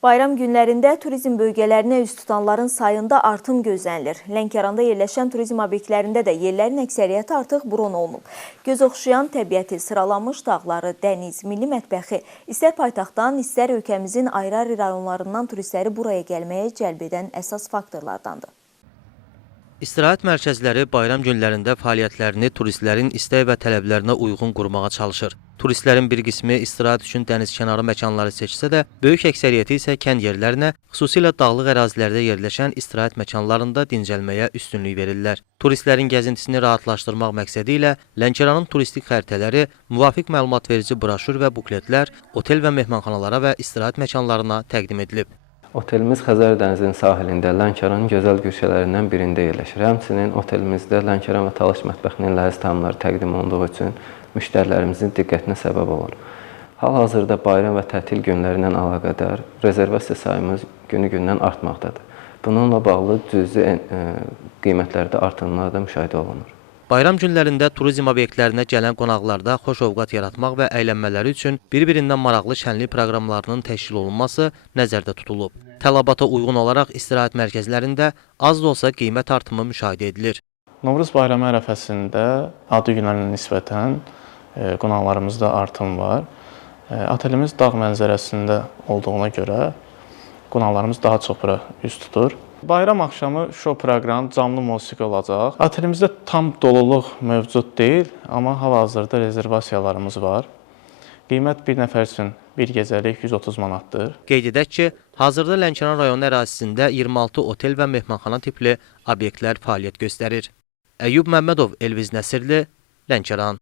Bayram günlərində turizm bölgələrinə üz tutanların sayında artım gözlənilir. Lənkəranda yerləşən turizm obyektlərində də yerlərin əksəriyyəti artıq bron olunub. Göz oxşayan təbiəti, sıralanmış dağları, dəniz, milli mətbəxi, istər paytaxtdan, istər ölkəmizin ayrı-ayrı rayonlarından turistləri buraya gəlməyə cəlb edən əsas faktorlardandır. İstirahət mərkəzləri bayram günlərində fəaliyyətlərini turistlərin istək və tələblərinə uyğun qurmağa çalışır. Turistlərin bir qismi istirahət üçün dənizkənarı məkanları seçsə də, böyük əksəriyyəti isə kənd yerlərinə, xüsusilə dağlıq ərazilərdə yerləşən istirahət məkanlarında dincəlməyə üstünlük verirlər. Turistlərin gəzintisini rahatlaşdırmaq məqsədi ilə Lənkəranın turistik xəritələri, müvafiq məlumat verici broşür və bukletlər otel və mehmanxanalara və istirahət məkanlarına təqdim edilib. Otelimiz Xəzər dənizinin sahilində Lənkəranın gözəl güşələrindən birində yerləşir. Həmçinin otelimizdə Lənkəran və Talış mətbəxinin ləziz təamları təqdim olunduğu üçün müştərilərimizin diqqətinə səbəb olur. Hal-hazırda bayram və tətil günləri ilə əlaqədar rezervasiya sayımız günü-gündən artmaqdadır. Bununla bağlı cüzi qiymətlərdə artımlar da müşahidə olunur. Bayram günlərində turizm obyektlərinə gələn qonaqlarda xoş ovqat yaratmaq və əylənmələri üçün bir-birindən maraqlı şənlik proqramlarının təşkil olunması nəzərdə tutulub. Tələbata uyğun olaraq istirahət mərkəzlərində az da olsa qiymət artımı müşahidə edilir. Novruz bayramı ərəfəsində adi günlərlə nisbətən qonaqlarımızda artım var. Otelimiz dağ mənzərəsində olduğuna görə qonaqlarımız daha çox bura üz tutur. Bayram axşamı şou proqram, canlı musiqi olacaq. Otelimizdə tam doluluq mövcud deyil, amma hal-hazırda rezervasiyalarımız var. Qiymət bir nəfər üçün bir gecəlik 130 manatdır. Qeyd edək ki, hazırda Lənkəran rayonu ərazisində 26 otel və mehmanxana tipli obyektlər fəaliyyət göstərir. Əyyub Məmmədov, Elviz Nəsirli, Lənkəran.